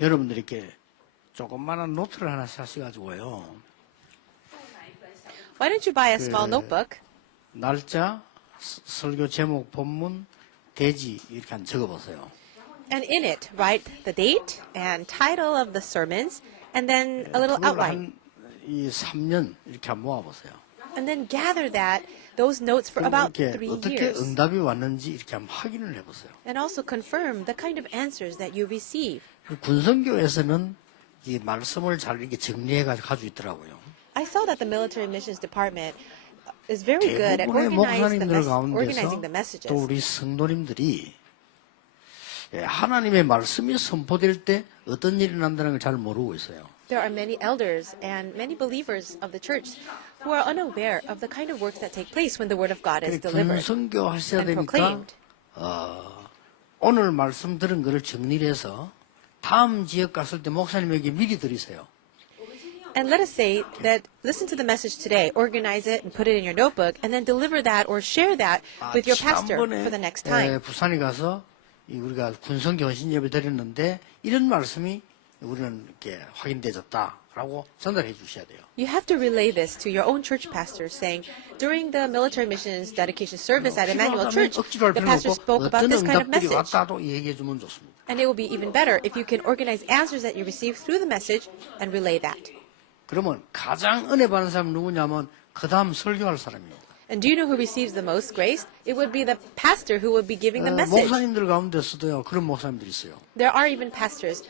여러분들이 이렇게 조그마한 노트를 하나 사셔가지고요. Why don't you buy a small notebook 날짜, 설교 제목, 본문, 대지 이렇게 한 적어보세요. and in it write the date and title of the sermons and then a little 그걸 outline. 이 3년 이렇게 한번 모아보세요. And then gather those notes for about 이렇게 3 어떻게 years. 응답이 왔는지 이렇게 한번 확인을 해보세요. And also confirm the kind of answers that you receive. 군성교에서는 이 말씀을 잘 이렇게 정리해가지고 가지고 있더라고요. I saw that the military missions department is very good at 대부분의 목사님들 organizing 가운데서 the messages. 또 우리 성도님들이 하나님의 말씀이 선포될 때 어떤 일이 난다는 걸 잘 모르고 있어요. There are many elders and many believers of the church who are unaware of the kind of works that take place when the word of God is delivered 군성교 하셔야 and 되니까 proclaimed. 오늘 말씀 들은 거를 정리를 해서 다음 지역 갔을 때 목사님에게 미리 드리세요. And let us say that listen to the message today, organize it and put it in your notebook, and then deliver that or share that with your pastor 지난번에 for the next time. 부산에 가서 우리가 군성교 헌신 예배 드렸는데 이런 말씀이 우리는 이렇게 확인되었다라고 전달해 주셔야 돼요. You have to relay this to your own church pastor, saying, during the military missions dedication service at Emmanuel Church, 억지로 할 the 필요 pastor 없고 spoke about 어떤 this kind of 응답들이 message. 왔다도 얘기해 주면 좋습니다. And it will be even better if you can organize answers that you receive through the message and relay that. 그러면 가장 은혜 받는 사람 누구냐면 그 다음 설교할 사람입니다. And do you know who receives the most grace? It would be the pastor who would be giving the message. 목사님들 가운데서도요 그런 목사님들이 있어요. There are even pastors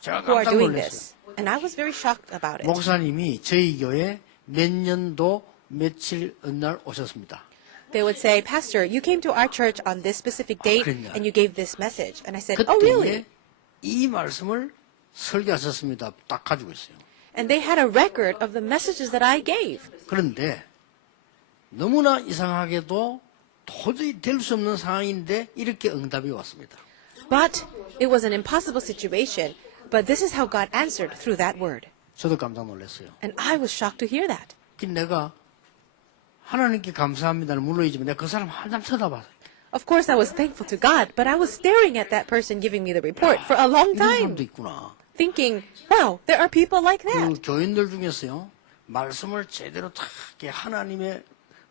제가 who are 깜짝 doing 놀랐어요. this. And I was very shocked about it. 목사님이 저희 교회 몇 년도 며칠 어느 날 오셨습니다. They would say, Pastor, you came to our church on this specific date 그랬냐? and you gave this message. And I said, oh, really? 그때에 이 말씀을 설교하셨습니다. 딱 가지고 있어요. And they had a record of the messages that I gave. 그런데 너무나 이상하게도 도저히 될 수 없는 상황인데 이렇게 응답이 왔습니다. But it was an impossible situation. But this is how God answered through that word. 저도 깜짝 놀랐어요. And I was shocked to hear that. 내가 하나님께 감사합니다를 물론이지만 내가 그 사람 한참 쳐다봤어요. Of course, I was thankful to God, but I was staring at that person giving me the report for a long 이런 time, 사람도 있구나. thinking, wow, there are people like 그 that. 교인들 중에서요 말씀을 제대로 다 이렇게 하나님의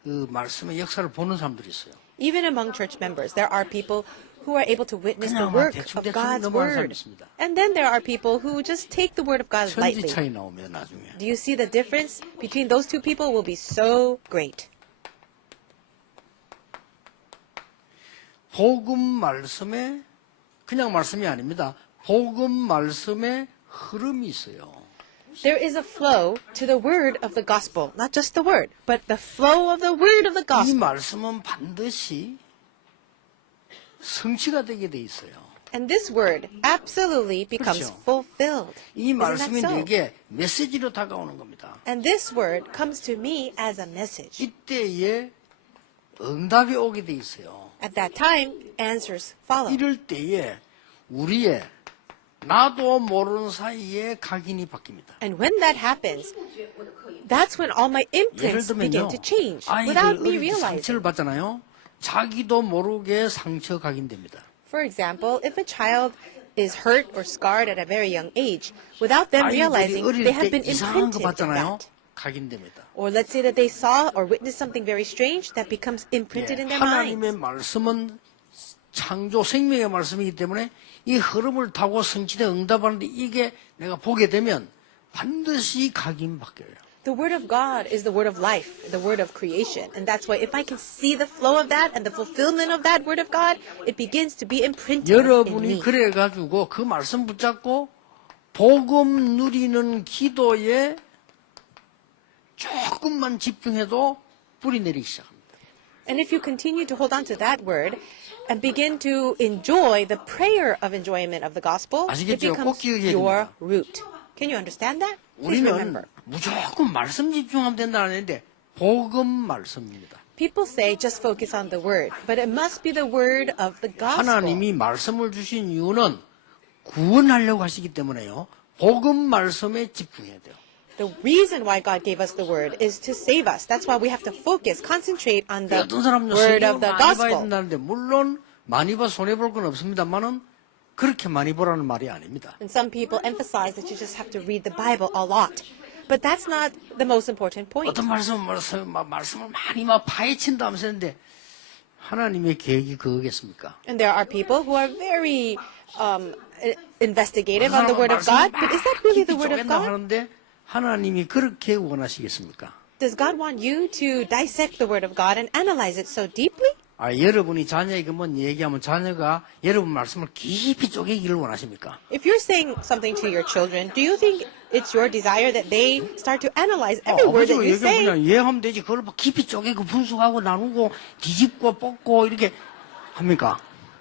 그 말씀의 역사를 보는 사람들이 있어요. Even among church members, there are people who are able to witness the 그냥 막 work 대충 of 대충 God's 넘어가는 사람이 word. 있습니다. And then there are people who just take the word of God 천지 lightly. 차이 나오면 나중에. Do you see the difference between those two people will be so great. 복음 말씀에 그냥 말씀이 아닙니다. 복음 말씀에 흐름이 있어요. There is a flow to the word of the gospel. Not just the word, but the flow of the word of the 이 gospel. 말씀은 반드시 성취가 되게 돼 있어요. And this word absolutely becomes 그렇죠. fulfilled. 이 Isn't that 말씀이 so? 내게 메시지로 다가오는 겁니다. And this word comes to me as a message. 이때에 응답이 오게 돼 있어요. At that time, answers follow. 이럴 때에 우리의 나도 모르는 사이에 각인이 바뀝니다. And when that happens, that's when all my 예를 imprints begin 들면요. to change 아이들 without me 어릴 때 상처를 realizing. 받잖아요. 자기도 모르게 상처 각인됩니다. For example, if a child is hurt or scarred at a very young age, without them 아이들이 realizing, 어릴 they 때 have been 이상한 거 imprinted in 봤잖아요. that. 각인됩니다. Or let's say that they saw or witnessed something very strange that becomes imprinted in their 하나님의 minds. 말씀은 창조 생명의 말씀이기 때문에 이 흐름을 타고 성취된 응답하는데 이게 내가 보게 되면 반드시 각인 바뀌어요. The word of God is the word of life, the word of creation. And that's why if I can see the flow of that and the fulfillment of that word of God, it begins to be imprinted in 여러분이 me. 그래가지고 그 말씀 붙잡고 복음 누리는 기도에 조금만 집중해도 뿌리 내리기 시작합니다. And if you continue to hold on to that word and begin to enjoy the prayer of enjoyment of the gospel, it 아시겠죠? 꼭 becomes 기억해야 your 됩니다. root. Can you understand that? Please 우리는 remember. 무조건 말씀 집중하면 된다는 얘기인데 복음 말씀입니다. People say just focus on the word, but it must be the word of the gospel. 하나님이 말씀을 주신 이유는 구원하려고 하시기 때문에요. 복음 말씀에 집중해야 돼요. The reason why God gave us the word is to save us. That's why we have to focus, concentrate on the 어떤 사람은 word 성경을 of the 많이 봐야 gospel. 된다는데 물론 많이 봐 손해볼 건 없습니다만은 그렇게 많이 보라는 말이 아닙니다. And some people emphasize that you just have to read the Bible a lot. But that's not the most important point. 어떤 말씀을 많이 막 파헤친다면서 했는데 하나님의 계획이 그거겠습니까? And there are people who are very investigative on the Word of God. But is that really the Word of God? 하는데 하나님이 그렇게 원하시겠습니까? Does God want you to dissect the Word of God and analyze it so deeply? 여러분이 자녀에게 뭔 얘기하면 자녀가 여러분 말씀을 깊이 쪼개기를 원하십니까? If you're saying something to your children, do you think it's your desire that they start to analyze every word that 아버지가 you 얘기하면 say? 그냥 이해하면 되지. 그걸 막 깊이 쪼개고 분석하고 나누고 뒤집고 뽑고 이렇게 합니까?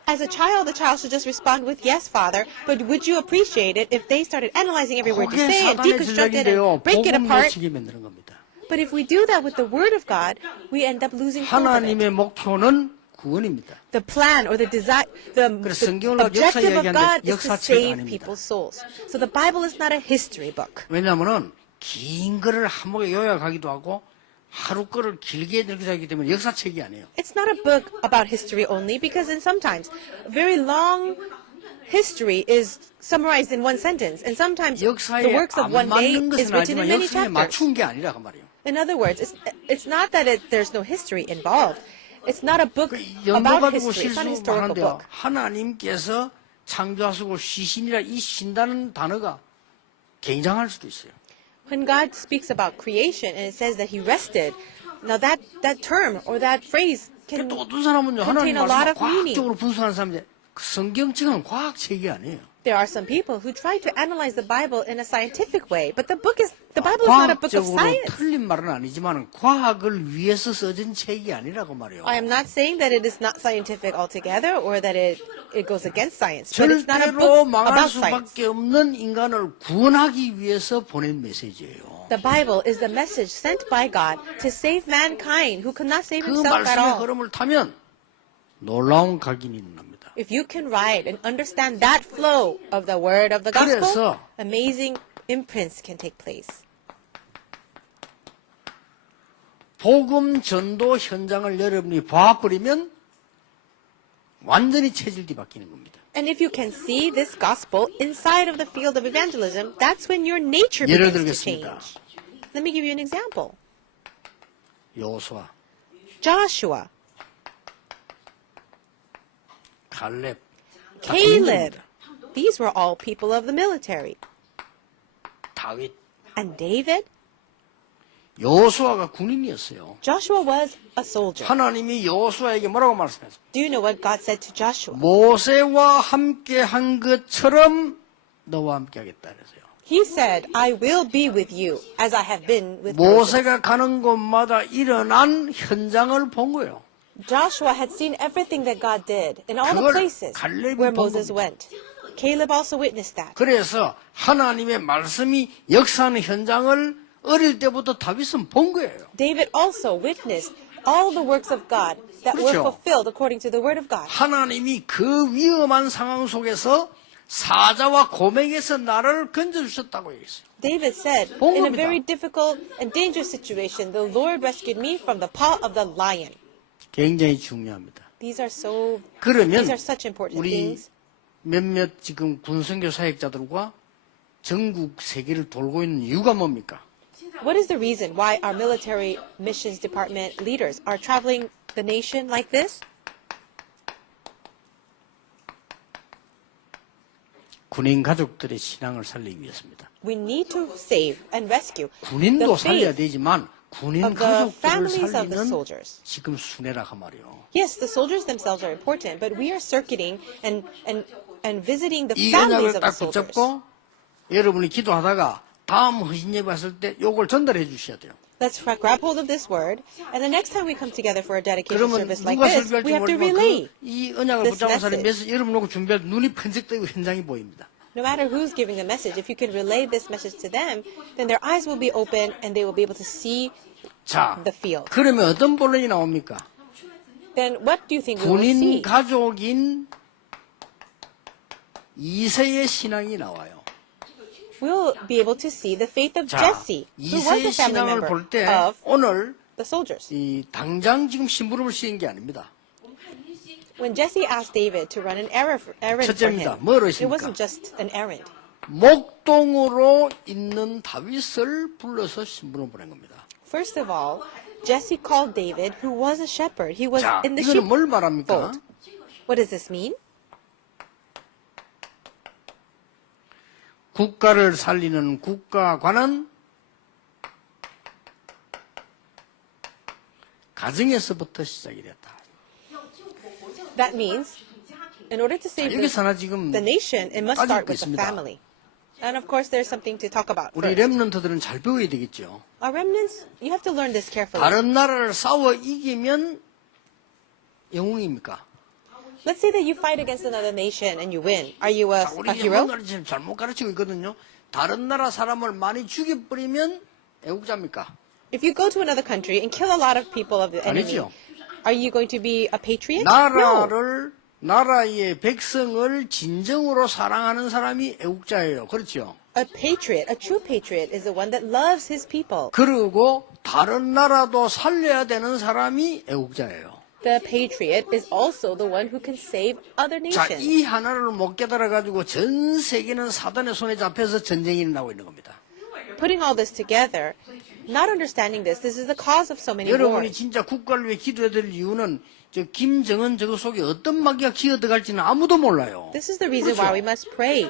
As a child, the child should just respond with, yes, Father. But would you appreciate it if they started analyzing every word you 그게 say and 사단의 deconstruct it 전략인데요. and break it 복음 apart? 놓치게 만드는 겁니다. But if we do that with the Word of God, we end up losing hold of it. 하나님의 목표는 구원입니다. The plan or the desire, the 그래서 성경은 objective 역사 of God 이야기하는데 is to 역사책 save 아닙니다. people's souls. So the Bible is not a history book. 왜냐하면은 긴 글을 한 목에 요약하기도 하고 하루 거를 길게 읽기도 하기 때문에 역사책이 아니에요. It's not a book about history only because in sometimes a very long history is summarized in one sentence, and sometimes the 역사에 works of 안 one day 맞는 is 것은 written in 아니지만 many 역사에 chapters. 맞춘 게 아니라 그 말이에요. In other words, it's not that there's no history involved. It's not a book 연도 about 가지고 history. It's not a 실수 historical 많은데요. book. 하나님께서 창조하시고 쉬신이라 이 쉰다는 단어가 굉장할 수도 있어요. When God speaks about creation and it says that He rested, now that term or that phrase can 또 어떤 사람은요 하나님 contain a lot 말씀을 of meaning. 과학적으로 분석하는 사람인데 그 성경책은 과학책이 아니에요. There are some people who try to analyze the Bible in a scientific way, but the Bible is not a book of 과학적으로 science. 틀린 말은 아니지만 과학을 위해서 써진 책이 아니라고 말이에요. I am not saying that it is not scientific altogether or that it goes against science, but it's not a 절대로 book 망할 about science. 수밖에 없는 인간을 구원하기 위해서 보낸 메시지예요. The Bible is the message sent by God to save mankind who could not save 그 himself at 말씀의 all. 걸음을 타면 놀라운 각인이 일어납니다. If you can ride and understand that flow of the word of the gospel, 그래서 amazing imprints can take place. 복음 전도 현장을 여러분이 봐버리면 완전히 체질이 바뀌는 겁니다. And if you can see this gospel inside of the field of evangelism, that's when your nature 예를 begins to change. 들겠습니다. Let me give you an example. 여호수아, Joshua, 갈렙, 다 Caleb, 군인입니다. these were all people of the military. 다윗, And David, 여호수아가 군인이었어요. Joshua was a soldier. 하나님이 여호수아에게 뭐라고 말씀했어요? Do you know what God said to Joshua? 모세와 함께 한 것처럼 너와 함께 하겠다 그랬어요. He said, I will be with you as I have been with Moses. 모세가 가는 곳마다 일어난 현장을 본 거예요. Joshua had seen everything that God did in all the 그걸 places 갈렙이 where 본 Moses 겁니다. went. Caleb also witnessed that. 그래서 하나님의 말씀이 역사하는 현장을 어릴 때부터 다윗은 본 거예요. David also witnessed all the works of God that were 그렇죠. fulfilled according to the word of God. 하나님이 그 위험한 상황 속에서 사자와 곰에게서 나를 건져주셨다고 얘기했어요. David said, 본 in a 겁니다. very difficult and dangerous situation, the Lord rescued me from the paw of the lion. 굉장히 중요합니다. These are 그러면 such important 우리 things. 몇몇 지금 군선교 사역자들과 전국 세계를 돌고 있는 이유가 뭡니까? What is the reason why our military missions department leaders are traveling the nation like this? 군인 가족들의 신앙을 살리기 위해서입니다. We need to save and rescue 군인도 the 살려야 faith 되지만 군인 of the 가족들을 families of the 살리는 soldiers. 지금 순회라고 말이에요. Yes, the soldiers themselves are important, but we are circuiting and visiting the 이 families 언약을 of the 딱 soldiers. 붙잡고 여러분이 기도하다가 다음 헌신 예배 왔을 때 요걸 전달해 주셔야 돼요. Let's grab hold of this word, and the next time we come together for a dedication 그러면 service like 누가 this, 설교할지 we have to 모르지만 relay. 이 언약을 this 붙잡은 사람이 message. 여러분 놓고 준비할 때 눈이 번쩍뜨고 현장이 보입니다. No matter who's giving the message, if you can relay this message to them, then their eyes will be open and they will be able to see 자, the field. 그러면 어떤 본론이 나옵니까? Then what do you think we will 군인 see? 가족인 이세의 신앙이 나와요. We'll be able to see the faith of 자, Jesse, who was 이세의 a family 신앙을 member 볼 때 of 오늘 the soldiers. 이 당장 지금 심부름을 씌운 게 아닙니다. When Jesse asked David to run an errand for 첫째입니다. him, 뭐로 it 했습니까? wasn't just an errand. 목동으로 있는 다윗을 불러서 신분을 보낸 겁니다. First of all, Jesse called David, who was a shepherd. He was 자, in the 이거는 뭘 말합니까? sheepfold. What does this mean? 국가를 살리는 국가관은 가정에서부터 시작이 됐다. That means, in order to save 여기서 하나 지금 the nation, it must 빠질 start 거 with the 있습니다. family. And of course, there's something to talk about 우리 first. 렘넌트들은 잘 배워야 되겠죠. Our remnants, you have to learn this carefully. 다른 나라를 싸워 이기면 영웅입니까? Let's say that you fight against another nation and you win. Are you a 우리 hero? 옛날에 지금 잘못 가르치고 있거든요. 다른 나라 사람을 많이 죽여버리면 애국자입니까? If you go to another country and kill a lot of people of the enemy, 아니죠. are you going to be a patriot? No. 나라의 백성을 진정으로 사랑하는 사람이 애국자예요. 그렇죠? A patriot, a true patriot, is the one that loves his people. 그리고 다른 나라도 살려야 되는 사람이 애국자예요. The patriot is also the one who can save other 자, nations. 이 하나를 못 깨달아가지고 전 세계는 사단의 손에 잡혀서 전쟁이 일어나고 있는 겁니다. Putting all this together, not understanding this is the cause of so many 여러분이 wars. 진짜 국가를 위해 기도해야 될 이유는 저 김정은 저거 속에 어떤 마귀가 기어들어갈지는 아무도 몰라요. This is the reason why we must pray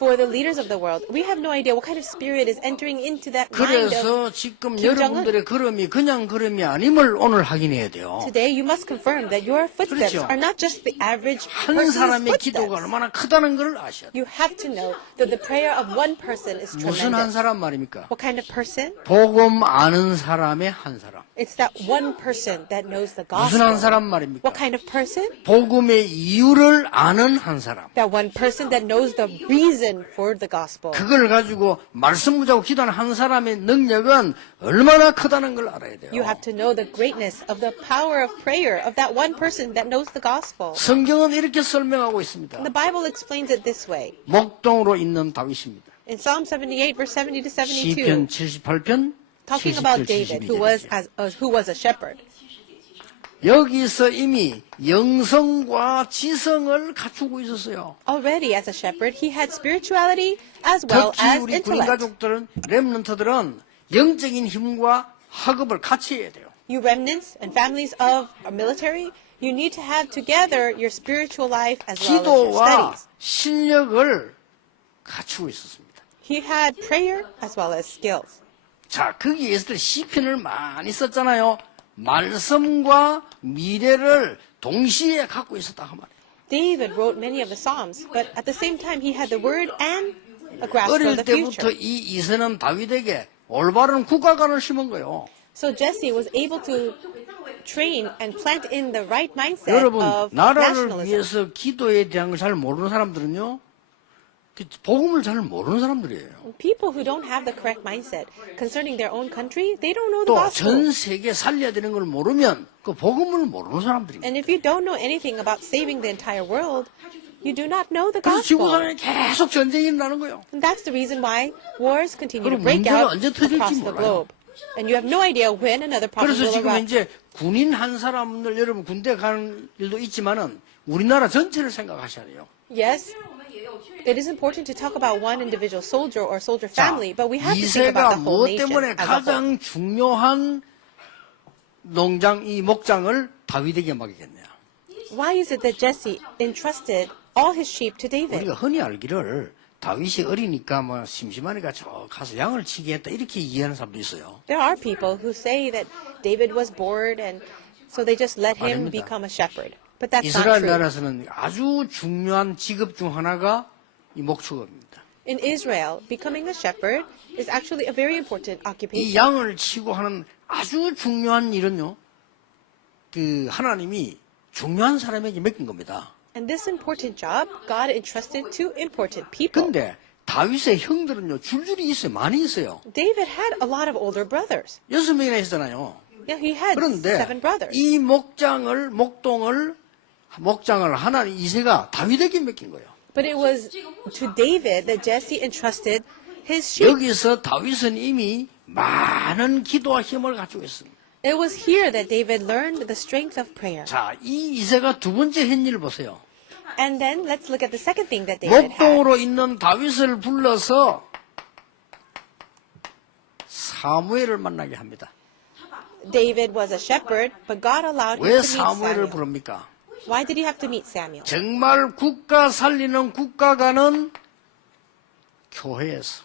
for the leaders of the world. We have no idea what kind of spirit is entering into that mind of 그래서 지금 Kim Jong-un. 여러분들의 걸음이 그냥 걸음이 아님을 오늘 확인해야 돼요. Today, you must confirm that your footsteps 그렇죠. are not just the average 한 person's 사람의 기도가 footsteps. 얼마나 크다는 걸 아셔야 돼요. You have to know that the prayer of one person is 무슨 한 tremendous. 사람 말입니까? What kind of person? 복음 아는 사람의 한 사람. It's that one person that knows the 무슨 한 gospel. 사람 말입니까? What kind of person? 복음의 이유를 아는 한 사람. That one person that knows the reason for the gospel. 그걸 가지고 말씀 무자고 기도하는 한 사람의 능력은 얼마나 크다는 걸 알아야 돼요. You have to know the greatness of the power of prayer of that one person that knows the gospel. 성경은 이렇게 설명하고 있습니다. And the Bible explains it this way. 목동으로 있는 다윗입니다. In Psalm 78, verse 70 to 72, 시편 78편 talking about 77, David, 72절. who was a shepherd. 여기서 이미 영성과 지성을 갖추고 있었어요. Already as a shepherd, he had spirituality as well 특히 as 우리 군인 intellect. 가족들은 렘넌트들은 영적인 힘과 학업을 같이 해야 돼요. You remnants and families of our military, you need to have together your spiritual life as well as your 기도와 studies. 실력을 갖추고 있었습니다. He had prayer as well as skills. 자, 거기에서 시편을 많이 썼잖아요. 말씀과 미래를 동시에 갖고 있었다 그 말이에요. David wrote many of the Psalms, but at the same time he had the word and a grasp for 어릴 the 때부터 future. 이 이세는 다윗에게 올바른 국가관을 심은 거예요. So Jesse was able to train and plant in the right mindset 여러분, of 나라를 nationalism. 위해서 기도에 대한 걸 잘 모르는 사람들은요, 복음을 잘 모르는 사람들이에요. People who don't have the correct mindset concerning their own country, they don't know the 또 gospel. 전 세계 살려야 되는 걸 모르면 그 복음을 모르는 사람들입니다. And if you don't know anything about saving the entire world, you do not know the 그래서 gospel. 지구상에 계속 전쟁이 일어나는 거예요. And that's the reason why wars continue to 그럼 break 문제가 out 언제 터질지 across the 몰라요. globe. And you have no idea when another problem 그래서 will 지금 erupt. 이제 군인 한 사람들 여러분 군대 가는 일도 있지만은 우리나라 전체를 생각하셔야 돼요. Yes, it is important to talk about one individual soldier or soldier 자, family, but we have to think 이세가 about the whole 무엇 nation 때문에 as a whole. 가장 중요한 농장 이 목장을 다윗에게 맡기겠냐? Why is it that Jesse entrusted all his sheep to David? 우리가 흔히 알기를 다윗이 어리니까 뭐 심심하니까 저 가서 양을 치게 했다 이렇게 이해하는 사람도 있어요. There are people who say that David was bored and so they just let him 아닙니다. become a shepherd. But that's not 이스라엘 true. 나라에서는 아주 중요한 직업 중 하나가 이 목축업입니다. In Israel, becoming a shepherd is actually a very important 이 occupation. 양을 치고 하는 아주 중요한 일은요, 그 하나님이 중요한 사람에게 맡긴 겁니다. And this important job, God entrusted to important people. 근데 다윗의 형들은요, 줄줄이 있어요. 많이 있어요. David had a lot of older brothers. 6명이나 있었잖아요. Yeah, he had 그런데 7 brothers. 이 목장을 하나님 이세가 다윗에게 맡긴 거예요. But it was to David that Jesse entrusted his sheep. 여기서 다윗은 이미 많은 기도와 힘을 가지고 있습니다. It was here that David learned the strength of prayer. 자, 이 이새가 두 번째 행위를 보세요. And then let's look at the second thing that David had. 목동으로 있는 다윗을 불러서 사무엘을 만나게 합니다. David was a shepherd, but God allowed him 왜 to meet 사무엘을 Samuel. 부릅니까? Why did he have to meet Samuel? 정말 국가 살리는 국가가는 교회에서.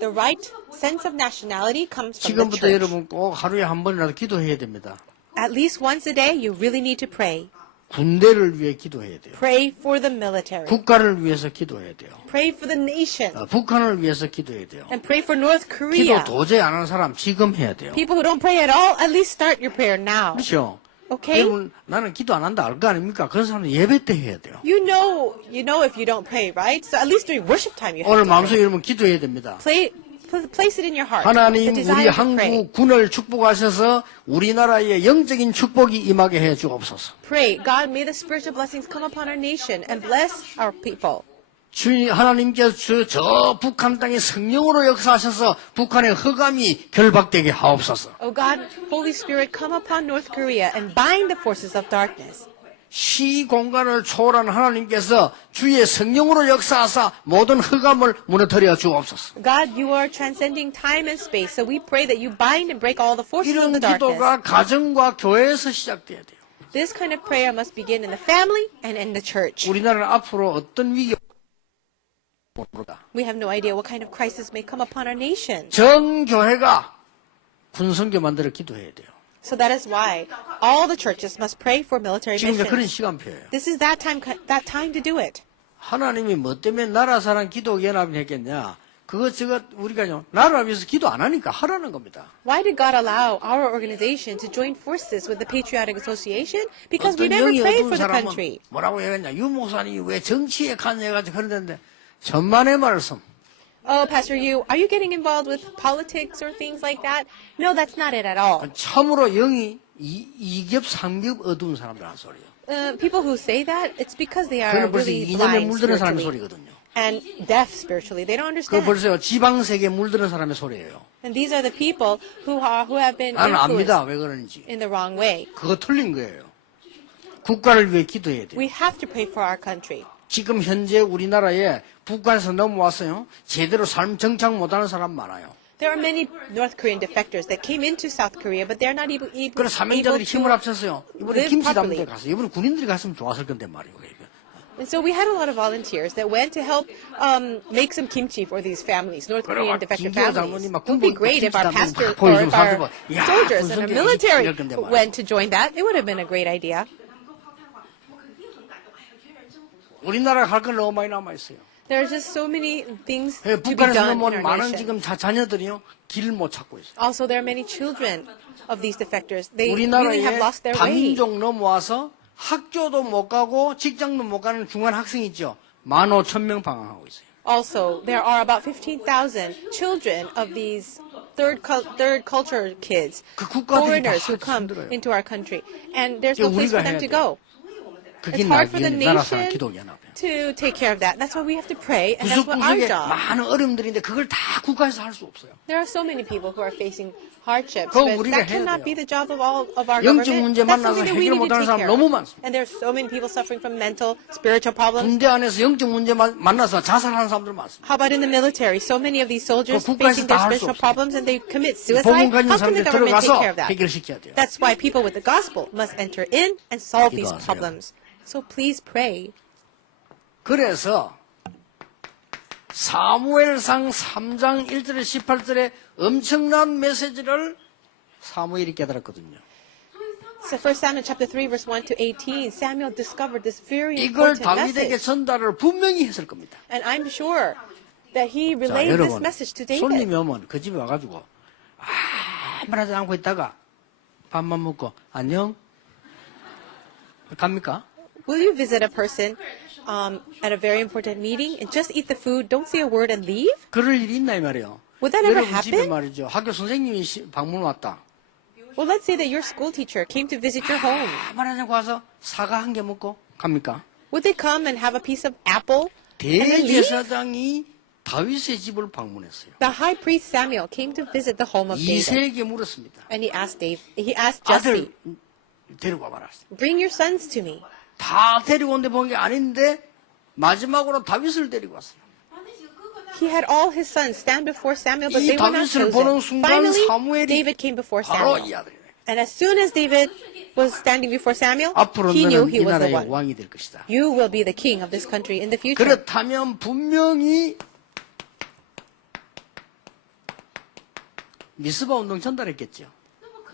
The right sense of nationality comes from the 지금부터 church. 여러분 꼭 하루에 한 번이라도 기도해야 됩니다. At least once a day, you really need to pray. 군대를 위해 기도해야 돼요. Pray for the military. 국가를 위해서 기도해야 돼요. Pray for the nation. 북한을 위해서 기도해야 돼요. And pray for North 기도 Korea. 도저히 안 하는 사람 지금 해야 돼요. People who don't pray at all, at least start your prayer now. 그렇죠? Okay? 여러분 나는 기도 안 한다 알 거 아닙니까? 그런 사람은 예배 때 해야 돼요. You know if you don't pray, right? So at least during worship time you have 오늘 to 마음속에 pray. 여러분 기도해야 됩니다. Place it in your heart. 하나님 the 우리 desire to pray. 한국 군을 축복하셔서 우리나라에 영적인 축복이 임하게 해 주옵소서. Pray, God, may the spiritual blessings come upon our nation and bless our people. 주님 하나님께서 저 북한 땅에 성령으로 역사하셔서 북한의 흑암이 결박되게 하옵소서. Oh God, Holy Spirit, come upon North Korea and bind the forces of darkness. 시 공간을 초월한 하나님께서 주의 성령으로 역사하사 모든 흑암을 무너뜨려 주옵소서. God, you are transcending time and space, so we pray that you bind and break all the forces of 이런 the darkness. 기도가 가정과 교회에서 시작돼야 돼요. This kind of prayer must begin in the family and in the church. 우리나라는 앞으로 어떤 위기가 모르다. We have no idea what kind of crisis may come upon our nation. 전 교회가 군성교 만들어 기도해야 돼요. So that is why all the churches must pray for military 지금 이제 그런 missions. 시간표예요. This is that time to do it. 하나님이 뭐 때문에 나라 사랑 기도 연합을 했겠냐? 그거 우리가요 나라를 위해서 기도 안 하니까 하라는 겁니다. Why did God allow our organization to join forces with the Patriotic Association? Because we 어떤 never 영이 prayed 어두운 for the 사람은 country. 뭐라고 해야겠냐? 유 목사님이 왜 정치에 관여해가지고 그러는데 천만의 말씀. Oh, Pastor Yu, are you getting involved with politics or things like that? No, that's not it at all. 참으로 영이 이겹 삼겹 어두운 사람들 한 소리예요. People who say that, it's because they are 그는 벌써 really 이념에 blind 물드는 사람의 spiritually 소리거든요. and deaf spiritually. They don't 그거 understand. 벌써요 지방 세계에 물드는 사람의 소리예요. And these are the people who have been 나는 압니다 influenced 왜 그러는지. in the wrong way. 그거 틀린 거예요. 국가를 위해 기도해야 돼요. We have to pray for our country. 지금 현재 우리나라에 북한에서 넘어왔어요. 제대로 삶 정착 못하는 사람 많아요. There are many North Korean defectors that came into South Korea, but they're not able 그래서 사명자들이 힘을 to 합쳤어요. 이번에 live 김치 properly. 담대 갔어요. 이번에 군인들이 갔으면 좋았을 건데 말이에요. And so we had a lot of volunteers that went to help make some kimchi for these families, North Korean defective 김기호 families. 장모님 막 It would be 군복 great if our 김치 pastors 담배 or 보여주고 if our 사람들 야, soldiers and our 군성교 military 이럴 건데 말이야. went to join that. It would have been a great idea. 우리나라가 할 건 너무 많이 남아 있어요. There are just so many things 예, to be 북한에서 done in 넘어온 our 많은 nation. 지금 자녀들이요 길 못 찾고 있어요. Also, there are many children of these defectors. They really have 우리나라에 lost their way. 다민족 넘어와서 학교도 못 가고 직장도 못 가는 중간 학생 있죠. 15,000명 방황하고 있어요. Also, there are about 15,000 children of these third culture kids, 그 국가들이 다 foreigners who 하기 come 힘들어요. into our country. And there's 이게 no place 우리가 for them 해야 to go. 그게 It's hard for the 나라 사랑 nation 기도 연합이에요. to take care of that. That's why we have to pray, and that's what our 구석구석에 job. 많은 어려움들인데 그걸 다 국가에서 할 수 없어요. There are so many people who are facing hardships, 그거 but 우리가 that 해야 cannot 돼요. be the job of all of our 영적 government. 문제 That's 만나서 something that we 해결 need to 못하는 take 사람 care 너무 of. 많습니다. And there are so many people suffering from mental, spiritual problems. 군대 안에서 영적 문제 만나서 자살하는 사람들 많습니다. How about in the military? So many of these soldiers 그 국가에서 facing 다 할 their 수 spiritual 없어요. problems and they commit 복음 suicide. 가진 How can 사람들 the government take care 들어가서 of that? 해결시켜야 돼요. That's why people with the gospel must enter in and solve these 기도하세요. problems. So please pray. 그래서 사무엘상 3장 1절에 18절에 엄청난 메시지를 사무엘이 깨달았거든요. So 1 Samuel chapter 3 verse 1 to 18, Samuel discovered this very 이걸 important 다윗에게 message. 전달을 분명히 했을 겁니다. And I'm sure that he 자, relayed this 여러분 message to 손님이 David. 오면 그 집에 와가지고 아무나 하지 않고 있다가 밥만 먹고 안녕 갑니까? Will you visit a person at a very important meeting and just eat the food, don't say a word and leave? 그럴 일이 있나 이 말이에요. Would that ever 여러분 집에 happen? 말이죠. 학교 선생님이 방문 왔다. Well, let's say that your school teacher came to visit your home. 아무나 하지 않고 와서 사과 한 개 먹고 갑니까? Would they come and have a piece of apple and then leave? 대제사장이 다윗의 집을 방문했어요. The high priest Samuel came to visit the home of David. 이세에게 물었습니다. And he asked Jesse, 아들 데리고 와봐라. bring your sons to me. 다 데리고 온데 본 게 아닌데 마지막으로 다윗을 데리고 왔어요. He had all his sons stand before Samuel, but 이 they were not 다윗을 보는 chosen. 순간 Finally, 사무엘이 David came before 바로 Samuel. 이 아들이네. And as soon as David was standing before Samuel, 앞으로 he knew 너는 he 이 was the 나라의 one. 왕이 될 것이다. You will be the king of this country in the future. 그렇다면 분명히 미스바 운동 전달했겠죠.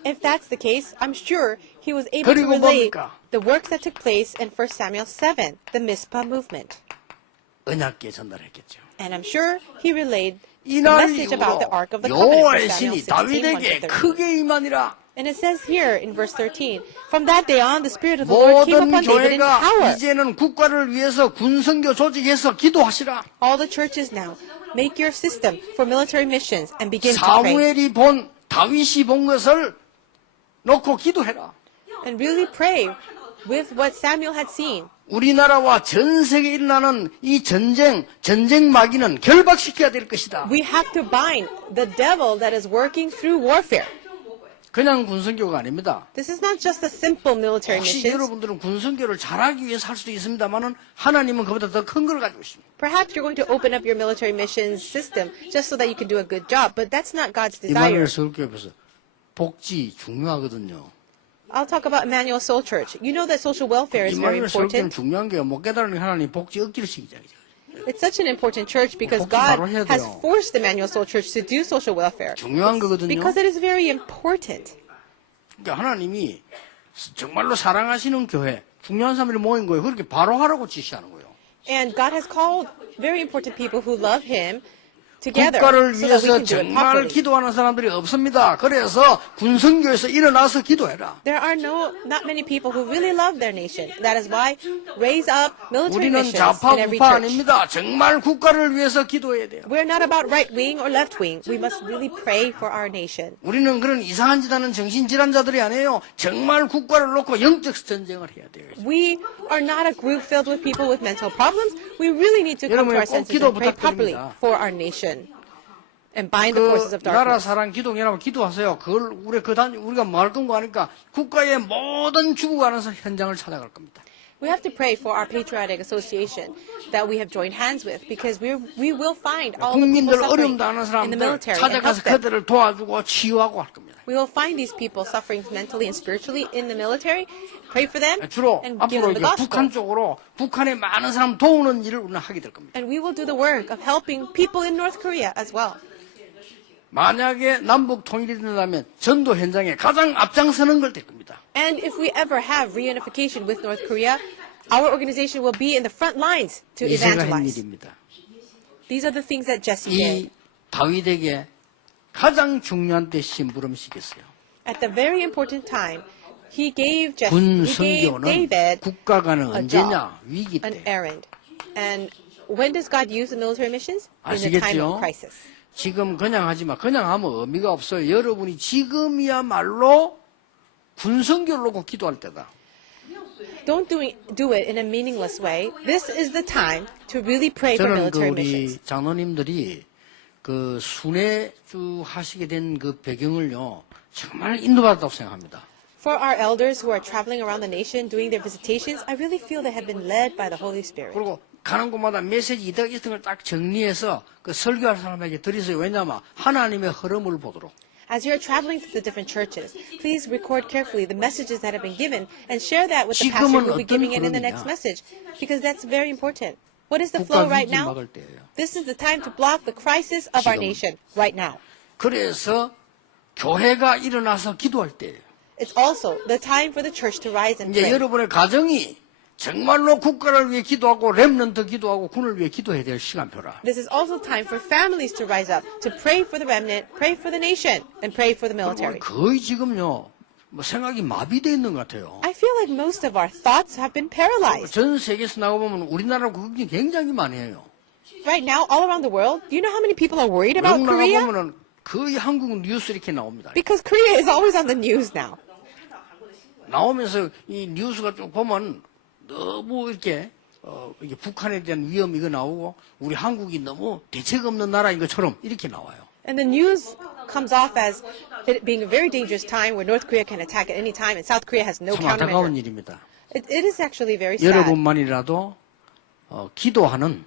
If that's the case, I'm sure he was able to 그리고 relate 뭡니까? the works that took place in 1 Samuel 7, the Mizpah movement. 언약궤 전달했겠죠. And I'm sure he relayed the 이날 message about the 이후로 Ark of the Covenant, 1 여호와의 Samuel 신이 16, 1 다윗에게 to 13. 크게 임하니라. And it says here in verse 13, from that day on, the Spirit of the Lord came 모든 upon David in 교회가 power. 이제는 국가를 위해서 군성교 조직해서 기도하시라. All the churches now, make your system for military missions and begin to pray. 사무엘이 본 다윗이 본 것을 놓고 기도해라. And really pray with what Samuel had seen. 우리나라와 전 세계에 일어나는 이 전쟁 마귀는 결박시켜야 될 것이다. We have to bind the devil that is working through warfare. 그냥 군성교가 아닙니다. This is not just a simple military 혹시 mission. 여러분들은 군성교를 잘하기 위해서 할 수도 있습니다만은 하나님은 그보다 더 큰 걸 가지고 있습니다. Perhaps you're going to open up your military missions system just so that you can do a good job, but that's not God's desire. 이마누엘 서울교회에서 복지 중요하거든요. I'll talk about Emmanuel Soul Church. You know that social welfare is very 이마누엘 서울교회는 important. 중요한 게 못 깨달은 하나님 복지 억지를 시키잖아요. It's such an important church because 복지 God 바로 해야 has 돼요. forced Emmanuel Soul Church to do social welfare. 중요한 거거든요. Because it is very important. 그러니까 하나님이 정말로 사랑하시는 교회, 중요한 사람들이 모인 거예요. 그렇게 바로 하라고 지시하는 거예요. And God has called very important people who love Him together 국가를 so that we 위해서 can do it 정말 properly. 기도하는 사람들이 없습니다. 그래서 군성교에서 일어나서 기도해라. There are not many people who really love their nation. That is why raise up military 우리는 missions 좌파 in every 우파 church. 아닙니다. 정말 국가를 위해서 기도해야 돼요. We're not about right wing or left wing. We must really pray for our nation. 우리는 그런 이상한 짓 하는 정신질환자들이 아니에요. 정말 국가를 놓고 영적 전쟁을 해야 돼요. We are not a group filled with people with mental problems. We really need to come to 여러분의 our 꼭 senses 기도 and pray properly 부탁드립니다. for our nation and bind the forces of 그 나라 darkness. 사랑 기도연합 기도하세요. 그걸 우리가 뭐 할 건가 하니까 국가의 모든 죽어가는 현장을 찾아갈 겁니다. We have to pray for our patriotic association that we have joined hands with because we will find all the people 국민들 suffering 어려움 당하는 in the 사람들 military and help 찾아가서 them. 그들을 도와주고 치유하고 할 겁니다. We will find these people suffering mentally and spiritually in the military, pray for them, 주로 and give 앞으로 them the 이게 북한 gospel. 쪽으로 북한의 많은 사람 도우는 일을 우리는 하게 될 겁니다. And we will do the work of helping people in North Korea as well. 만약에 남북 통일이 된다면 전도 현장에 가장 앞장서는 걸 될 겁니다. And if we ever have reunification with North Korea, our organization will be in the front lines to 이세가 한 evangelize. 일입니다. These are the things that Jesse 이 did. 다윗에게 가장 중요한 때 심부름시켰어요. At the very important time, he gave 군 David 성교는 국가가는 a 언제냐? job, 위기 an 때. errand. And when does God use the military missions? In the time 아시겠죠? of crisis. 지금 그냥 하지 마. 그냥 하면 의미가 없어요. 여러분이 지금이야말로 군성교를 놓고 기도할 때다. Don't do it in a meaningless way. This is the time to really pray for 저는 그 military 우리 missions. 장로님들이 그 순회주 하시게 된 그 배경을요 정말 인도받았다고 생각합니다. For our elders who are traveling around the nation doing their visitations, I really feel they have been led by the Holy Spirit. 그리고 가는 곳마다 메시지 이런 걸 딱 정리해서 그 설교할 사람에게 드리세요. 왜냐하면 하나님의 흐름을 보도록. As you're traveling through the different churches, please record carefully the messages that have been given and share that with the pastor who will be giving it in the next message, because that's very important. What is the 국가 flow right 위기 now? 막을 때예요. This is the time to block the crisis of our 지금은. nation right now. 그래서 교회가 일어나서 기도할 때예요. It's also the time for the church to rise and 이제 pray. 여러분의 가정이 정말로 국가를 위해 기도하고 렘넌트 기도하고 군을 위해 기도해야 될 시간표라. This is also time for families to rise up, to pray for the remnant, pray for the nation, and pray for the military. 거의 지금요 뭐 생각이 마비되어 있는 것 같아요. I feel like most of our thoughts have been paralyzed. 전 세계에서 나가보면 우리나라 걱정이 굉장히 많이 해요. Right now, all around the world, do you know how many people are worried about 외국 Korea? 나가보면 거의 한국 뉴스 이렇게 나옵니다. Because Korea is always on the news now. 나오면서 이 뉴스가 쭉 보면 너무 이렇게 이게 북한에 대한 위험 이거 나오고 우리 한국이 너무 대책 없는 나라인 것처럼 이렇게 나와요. And the news comes off as it being a very dangerous time where North Korea can attack at any time and South Korea has no 참 안타까운 countermeasure. 일입니다. It is actually very sad. 여러분만이라도 기도하는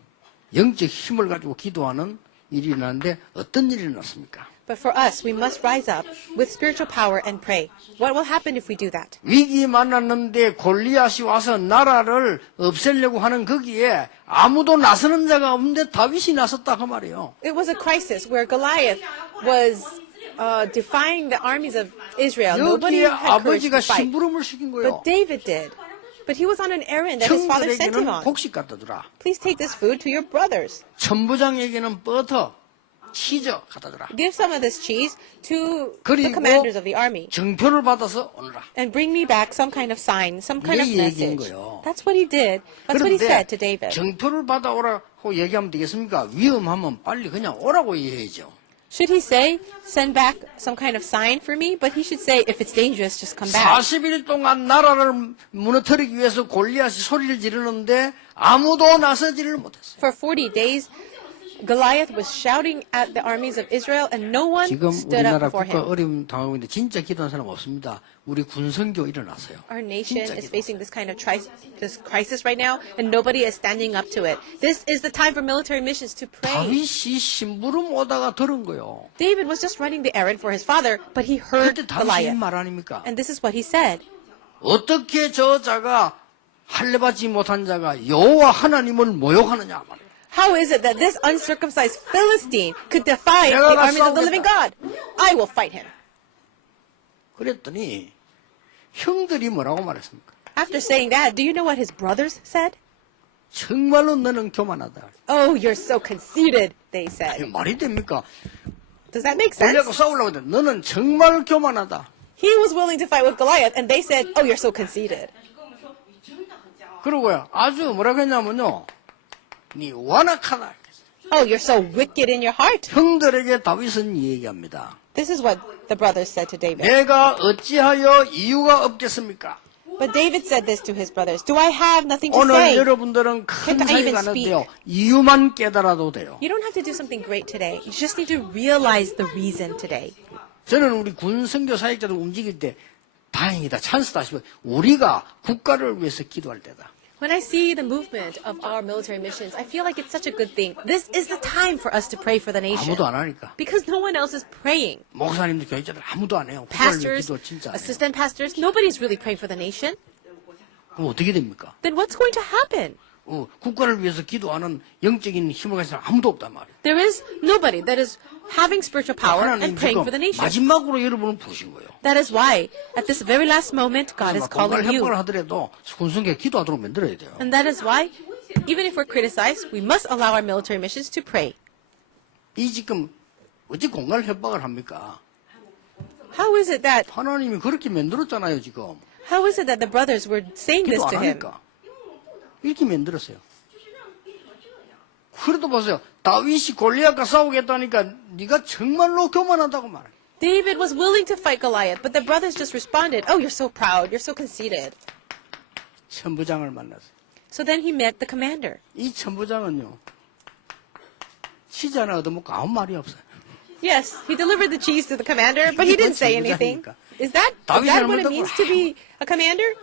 영적 힘을 가지고 기도하는 일이 일어나는데 어떤 일이 일어났습니까? But for us, we must rise up with spiritual power and pray. What will happen if we do that? 위기 만났는데 골리앗이 와서 나라를 없애려고 하는 거기에 아무도 나서는 자가 없는데 다윗이 나섰다 그 말이에요. It was a crisis where Goliath was defying the armies of Israel. Nobody 여기에 had courage 아버지가 to fight. 심부름을 시킨 거예요. But David did. But he was on an errand that his father sent him 형들에게는 on. 곡식 갖다 주라. Please take this food to your brothers. 천부장에게는 버터, 치즈 갖다 주라. Give some of this cheese to the 그리고 commanders of the army. 정표를 받아서 오너라. And bring me back some kind of sign, some kind of 이 얘기인 message. 거예요. That's what he did. That's what he 그런데 said to David. 정표를 받아오라고 얘기하면 되겠습니까? 위험하면 빨리 그냥 오라고 얘기해야죠. Should he say, send back some kind of sign for me? But he should say, if it's dangerous, just come back. 40일 동안 나라를 무너뜨리기 위해서 골리앗이 소리를 지르는데 아무도 나서지를 못했어요. For 40 days, Goliath was shouting at the armies of Israel, and no one 지금 stood up 우리나라 before 국가 him. 어려움 당하고 있는데 진짜 기도하는 사람 없습니다. 우리 군선교 일어났어요. Our nation 진짜 is 기도. facing this kind of this crisis right now, and nobody is standing up to it. This is the time for military missions to pray. 다윗이 심부름 오다가 들은 거요. David was just running the errand for his father, but he heard 그때 다윗이 Goliath. 말 아닙니까? And this is what he said. 어떻게 저 자가 할례받지 못한 자가 여호와 하나님을 모욕하느냐 말이에요. How is it that this uncircumcised Philistine could defy the 내가 armies of the 싸우겠다. living God? I will fight him. 그랬더니 형들이 뭐라고 말했습니까? After saying that, do you know what his brothers said? 정말로 너는 교만하다. Oh, you're so conceited, they 이게 said. 말이 됩니까? Does that make sense? 골리앗과 싸우려고 했는데 너는 정말 교만하다. He was willing to fight with Goliath, and they said, oh, you're so conceited. 그러고요. 아주 뭐라고 했냐면요. 네 완악하다. Oh, you're so wicked in your heart. 형들에게 다윗은 얘기합니다. This is what the brothers said to David. 내가 어찌하여 이유가 없겠습니까? But David said this to his brothers. Do I have nothing to 오늘 say? 여러분들은 큰 Can't I even 사이가 안 speak? 돼요. 이유만 깨달아도 돼요. You don't have to do something great today. You just need to realize the reason today. 저는 우리 군 선교 사역자들 움직일 때 다행이다, 찬스다 싶어요. 우리가 국가를 위해서 기도할 때다. When I see the movement of our military missions, I feel like it's such a good thing. This is the time for us to pray for the nation. 아무도 안 하니까. Because no one else is praying. 목사님들, 교회자들 아무도 안 해요. 국가를 위해 Pastors, 기도 진짜 안 해요. assistant pastors, nobody's really praying for the nation. 그럼 어떻게 됩니까? Then what's going to happen? 국가를 위해서 기도하는 영적인 힘을 가진 사람 아무도 없단 말이에요. There is nobody that is having spiritual power 하나님 and praying 지금 for the nation. 마지막으로 여러분을 부르신 거예요. That is why, at this very last moment, God is 공갈 calling you. 협박을 하더라도 군성교 기도하도록 만들어야 돼요. And that is why, even if we're criticized, we must allow our military missions to pray. 이 지금 어찌 공갈 협박을 합니까? How is it that 하나님이 그렇게 만들었잖아요, 지금. How is it that the brothers were saying this 기도 안 to him? 하니까. 이렇게 만들었어요. 그래도 보세요. 다윗이 골리앗과 싸우겠다니까 네가 정말로 교만하다고 말해. David was willing to fight Goliath, but the brothers just responded, oh, you're so proud, you're so conceited. 천부장을 만났어요. So then he met the commander. 이 천부장은요. 치즈 하나 얻어먹고 아무 말이 없어요. Yes, he delivered the cheese to the commander, but he didn't say anything. Is that what it means to be a commander?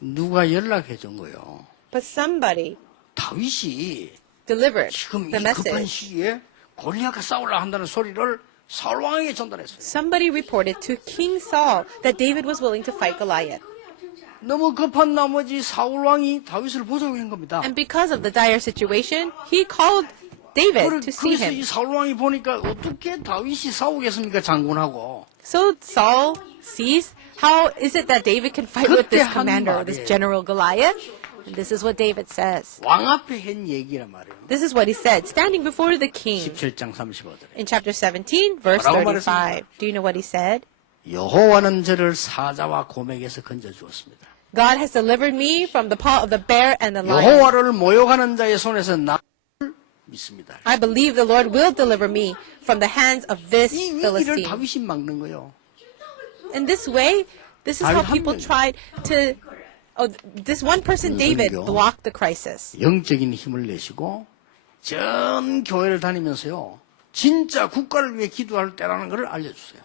누가 연락해 준 거요. But somebody 다윗이 delivered 지금 이 the 급한 message. 시기에 골리앗과 싸우려 한다는 소리를 사울 왕에게 전달했어요. Somebody reported to King Saul that David was willing to fight Goliath. 너무 급한 나머지 사울 왕이 다윗을 보자고 한 겁니다. And because of the dire situation, he called David to see 그래서 이 him. 사울 왕이 보니까 어떻게 다윗이 싸우겠습니까, 장군하고. So Saul sees, how is it that David can fight with 그때 this 한 commander, this 말이에요. General Goliath? And this is what David says. 왕 앞에 한 얘기란 말이에요. This is what he said, standing before the king 17장 35절에. in chapter 17, verse 뭐라고 35. Do you know what he said? 여호와는 저를 사자와 곰에게서 건져 주었습니다. God has delivered me from the paw of the bear and the lion. 여호와를 모욕하는 자의 손에서 나를 믿습니다. I believe the Lord will deliver me from the hands of this 이 위기를 Philistine. 다윗이 막는 거예요. In this way, this is how people tried to Oh, this one person, David, 군선교. blocked the crisis. 영적인 힘을 내시고 전 교회를 다니면서요. 진짜 국가를 위해 기도할 때라는 것을 알려주세요.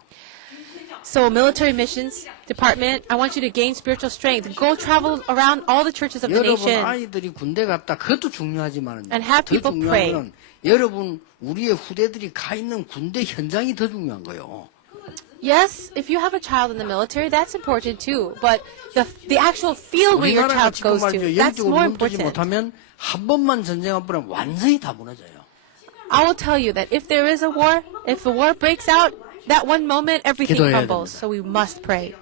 So, military missions department, I want you to gain spiritual strength. Go travel around all the churches of the 여러분 nation 아이들이 군대 갔다 그것도 중요하지만 And have 더 people 중요한 pray. 건 여러분 우리의 후대들이 가 있는 군대 현장이 더 중요한 거예요. Yes, if you have a child in the military, that's important too. But the actual field where your 우리나라가 child 지금 goes 말이죠. to, that's 영적으로 more 눈뜨지 important. 못하면 한 번만 전쟁한 번에 완전히 다 무너져요. I will tell you that if there is a war, if a war breaks out, that one moment everything 기도해야 crumbles. 됩니다. So we must pray.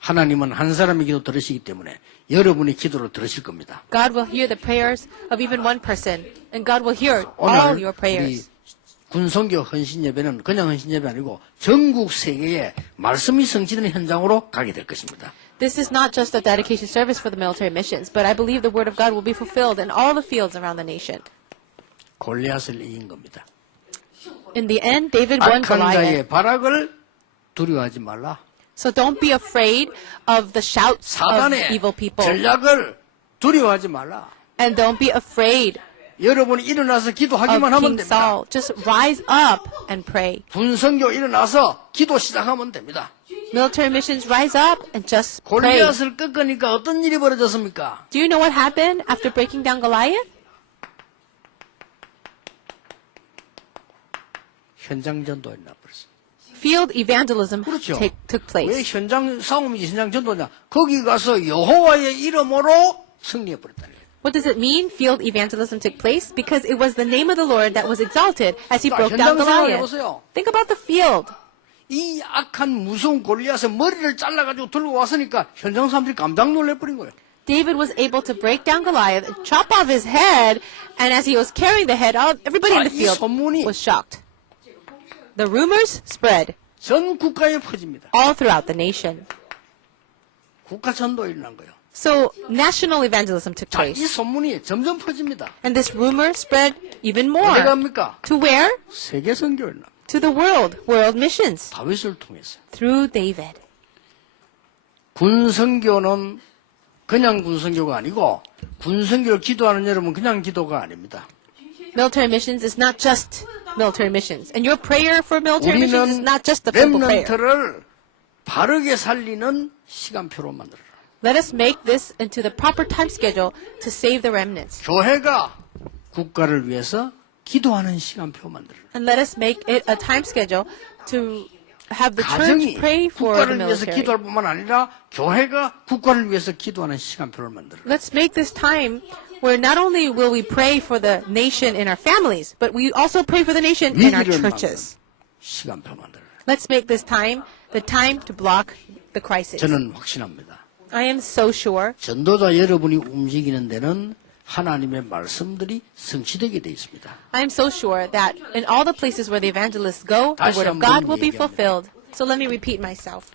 하나님은 한 사람의 기도 들으시기 때문에 여러분의 기도를 들으실 겁니다. God will hear the prayers of even one person, and God will hear all 오늘 your 우리 prayers. 군선교 헌신 예배는 그냥 헌신 예배 아니고 전국 세계에 말씀이 성취되는 현장으로 가게 될 것입니다. This is not just a dedication service for the military missions, but I believe the word of God will be fulfilled in all the fields around the nation. 골리앗을 이긴 겁니다. In the end, David won 악한 Goliath. 자의 발악을 두려워하지 말라. So don't be afraid of the shouts of 사단의 evil people. 전략을 두려워하지 말라. And don't be afraid 여러분이 일어나서 of 기도하기만 하면 King 됩니다. Saul. Just rise up and pray. 군선교 일어나서 기도 시작하면 됩니다. Military missions, rise up and just pray. 골리앗을 꺾으니까 어떤 일이 벌어졌습니까? Do you know what happened after breaking down Goliath? 현장 전도에 나버렸어요. Field evangelism 그렇죠. took 왜 place. 현장 싸움이지 현장 전도냐? 거기 가서 여호와의 이름으로 승리해 버렸다는 거예요. What does it mean? Field evangelism took place because it was the name of the Lord that was exalted as he 자, broke down 현장 생활해 Goliath. 보세요. Think about the field. 이 악한 무서운 골리앗의 머리를 잘라가지고 들고 왔으니까 현장 사람들이 깜짝 놀래버린 거예요. David was able to break down Goliath, chop off his head, and as he was carrying the head out, everybody in the 자, 이 field 소문이 was shocked. The rumors spread 전 국가에 퍼집니다. all throughout the nation. 국가 전도 일어난 거예요. So national evangelism took 자, 이 place. 소문이 점점 퍼집니다. And this rumor spread even 어디 more. 갑니까? To where? 세계 선교 일어나. To the world missions, 다윗을 통해서. through David. 군선교는 그냥 군선교가 아니고 군선교를 기도하는 여러분 그냥 기도가 아닙니다. Military missions is not just military missions. And your prayer for military missions is 우리는 not just a simple prayer. 렘넌트를 바르게 살리는 시간표로 만들어라. Let us make this into the proper time schedule to save the remnants. 교회가 국가를 위해서 기도하는 시간표 만들어라. And let us make it a time schedule to have the 가정이 church pray for the 국가를 위해서 military. 기도할 뿐만 아니라 교회가 국가를 위해서 기도하는 시간표를 만들어라. Let's make this time where not only will we pray for the nation in our families, but we also pray for the nation in our 위기를 막는 churches. 시간표 만들어라. Let's make this time the time to block the crisis. 저는 확신합니다. I am so sure 전도자 여러분이 움직이는 데는 하나님의 말씀들이 성취되게 되어 있습니다. I am so sure that in all the places where the evangelists go, the 다시 word of 한번 God will be 얘기합니다. fulfilled. So let me repeat myself.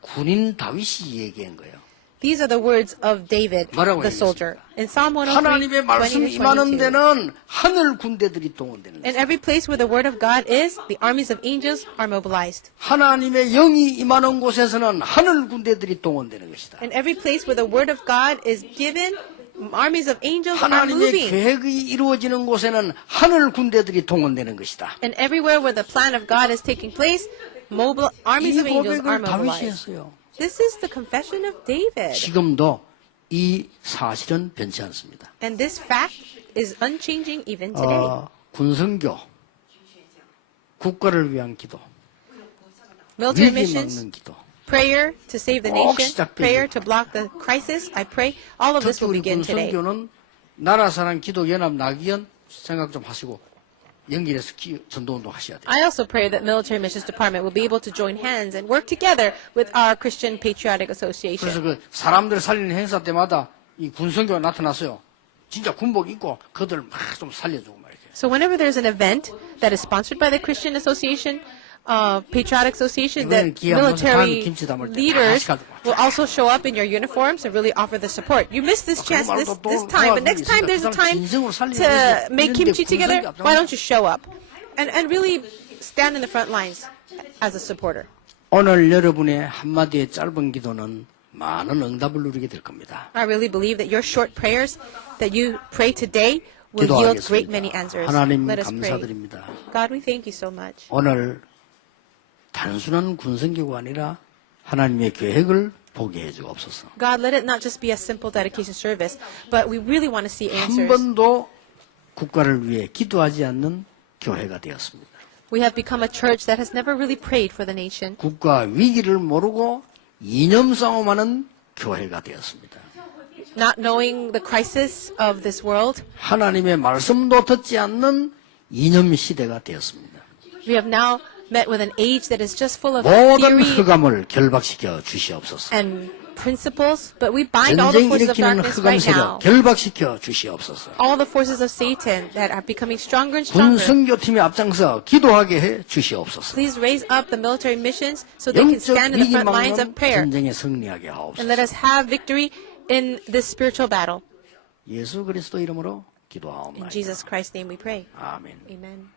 군인 다윗이 얘기한 거예요. These are the words of David, 뭐라고 the soldier. In Psalm 103, 하나님의 20 말씀이 to 임하는 22. 데는 하늘 군대들이 동원되는 In 거예요. every place where the word of God is, the armies of angels are mobilized. 하나님의 영이 임하는 곳에서는 하늘 군대들이 동원되는 것이다. In every place where the word of God is given, armies of angels are 하나님의 moving. 계획이 이루어지는 곳에는 하늘 군대들이 동원되는 것이다. And everywhere where the plan of God is taking place, armies 이 of angels are 고백을 다윗이 mobilized. 했어요. This is the confession of David. 지금도 이 사실은 변치 않습니다. And this fact is unchanging even today. 군선교, 국가를 위한 기도, Military 위기 missions, 막는 기도. prayer to save the 꼭 nation, 시작되길 prayer to block the crisis. I pray all of this 특히 will 우리 begin today. 군선교는 나라사랑 기도연합 나기연 생각 좀 하시고 연결해서 전도운동 하셔야 돼요. I also pray that Military Missions Department will be able to join hands and work together with our Christian Patriotic 그래서 Association. 그 사람들 살리는 행사 때마다 이 군선교가 나타났어요. 진짜 군복 입고 그들 막 좀 살려주고 말이에요. So whenever there's an event that is sponsored by the Christian Association, Patriotic Association, 이번엔 that 기회 한번 military 다음에 김치 담을 때 leaders 다 같이 가지고 will also show up in your uniforms and really offer the support. You missed this chance this time, but next time there's a time to make kimchi together, why don't you show up and really stand in the front lines as a supporter. 오늘 여러분의 한마디의 짧은 기도는 많은 응답을 누리게 될 겁니다. I really believe that your short prayers that you pray today will yield great many answers. 하나님 Let us pray. 감사드립니다. God, we thank you so much. 오늘 단순한 군성기가 아니라 하나님의 계획을 보게 해주옵소서. God, let it not just be a simple dedication service, but we really want to see 한 answers. 번도 국가를 위해 기도하지 않는 교회가 되었습니다. We have become a church that has never really prayed for the nation. 국가 위기를 모르고 이념 싸움하는 교회가 되었습니다. Not knowing the crisis of this world, 하나님의 말씀도 듣지 않는 이념 시대가 되었습니다. we have now met with an age that is just full of 모든 theory 흑암을 결박시켜 주시옵소서. and principles, but we bind all the 전쟁 forces of 일으키는 darkness 흑암 right now. 세력 결박시켜 주시옵소서. All the forces of Satan that are becoming stronger and stronger. 군성교팀의 앞장서 기도하게 해 주시옵소서. Please raise up the military missions so they can 영적 stand in the front lines 위기망론 of prayer 전쟁에 승리하게 and let 하옵소서. us have victory in this spiritual battle. 예수 그리스도 이름으로 In 기도하옵나이다. Jesus Christ's name we pray. 아멘. Amen.